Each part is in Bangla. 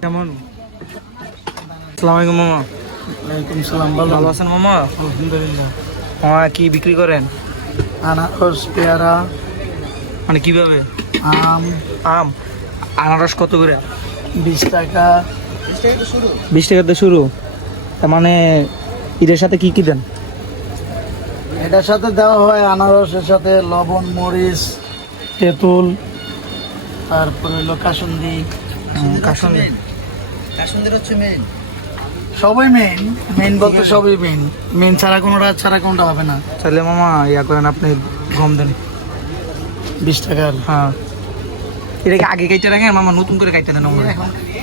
কেমন? আসসালামু আলাইকুম মামা। ওয়ালাইকুম সালাম। ভালো আছেন মামা? আলহামদুলিল্লাহ। মামা কি বিক্রি করেন? আনারস, পেয়ারা, মানে কিভাবে? আম। আম আনারস কত করে? 20 টাকা। 20 টাকাতে শুরু। তার মানে এটার সাথে কি কি দেন? এটার সাথে দেওয়া হয় আনারসের সাথে লবণ, মরিচ, তেঁতুল, তারপরে হলো কাসুন্দি। কাসুন্দি হচ্ছে মেইন। সবই মেইন। মেইন বলতে সবই মেইন। মেইন ছাড়া কোনোটা হবে না। তাহলে মামা ইয়া করেন, আপনি গম দেন 20 টাকার। হ্যাঁ। এটাকে আগে কাইটে রাখেন মামা, নতুন করে কাইটে দেন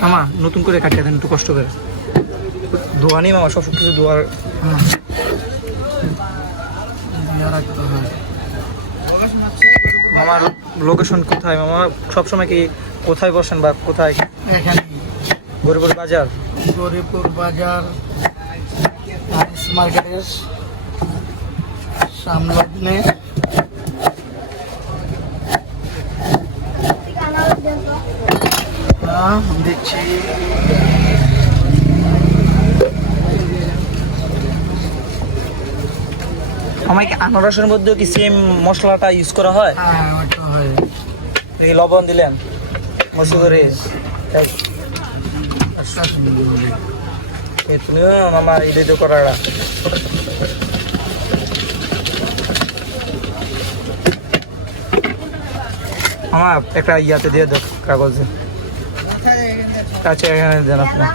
মামা, নতুন করে কাইটে দেন একটু কষ্ট করে। দোয়ানি মামা, সব কিছু দোয়ার। রাখতে হয়। মামার লোকেশন কোথায় মামা? সবসময় কি কোথায় বসেন বা কোথায়? এখানে গরিবুর বাজার, গরিপুর বাজার মার্কেটের সামনে। দিচ্ছি। আমার কি আনারসের মধ্যেও কি সেম মশলাটা ইউজ করা হয়? হ্যাঁ, ওটা হয়। এই লবণ দিলেন মশলা করে। তুমিও মামা এই তো করা। আমার একটা ইয়াতে দিয়ে দাও, কাগজে। আচ্ছা, এখানে দেন আপনি।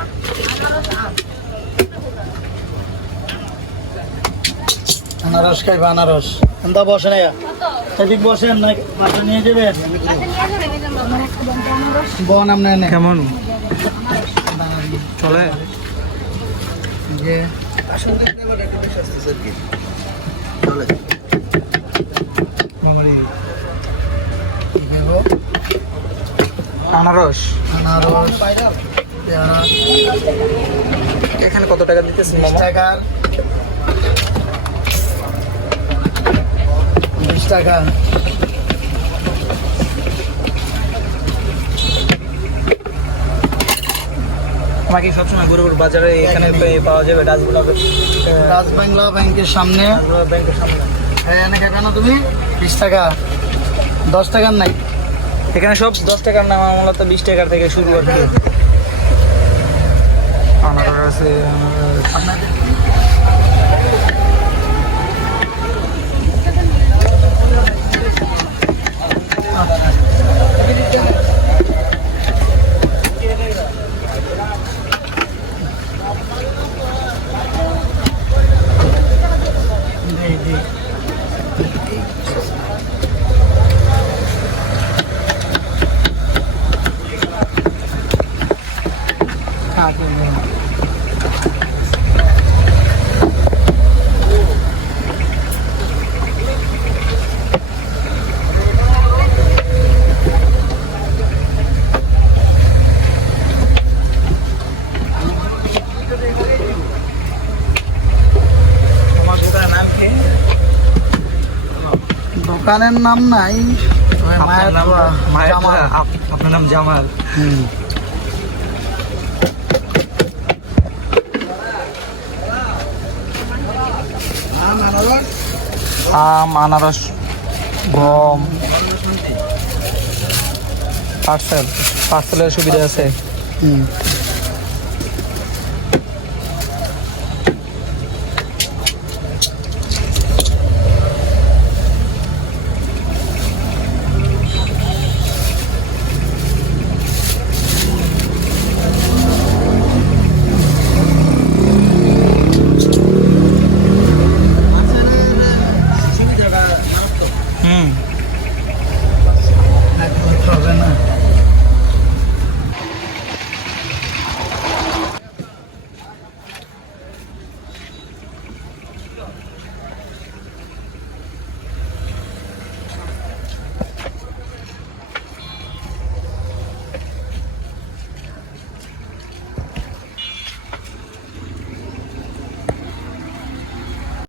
আনারস খাইবা? আনারস এন্দা বসে না, এদিক বসেন না, মাথা নিয়ে যাবে। বন আপনি এনে। কেমন চলে? যে মামার এই কি খাবো? আনারস আনারস, পেয়ারা। এখানে কত টাকা দিতেছেন 20 মামা? টাকার। 20 টাকা। আমাকে সবসময় গরিবুর বাজারে এখানে পাওয়া যাবে ডাস্টবিন রাজ বাংলা ব্যাংকের সামনে। ব্যাংকের সামনে। এনে খাবে না তুমি? 20 টাকা। 10 টাকার নাই। এখানে সব 10 টাকার নাম, মূলত 20 টাকার থেকে শুরু আর কি। আনারস আছে, আপনাদের তোমার দোকানের নাম কি? দোকানের নাম নাই, তবে আপনার নাম? মায়ের জামাল। আপনার নাম জামাল? আম, আনারস, গম, পার্সেলের সুবিধা আছে। হুম।